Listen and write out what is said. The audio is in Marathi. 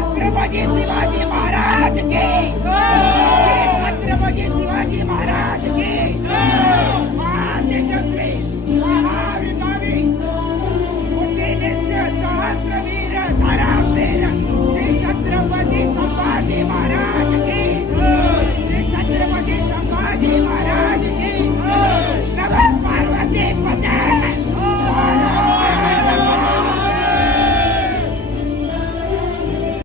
छत्रपती शिवाजी महाराज की छत्रपती शिवाजी महाराज की महातेजस्वी महाविभावी बुद्धिनिष्ठ सहस्त्रवीर धरावीर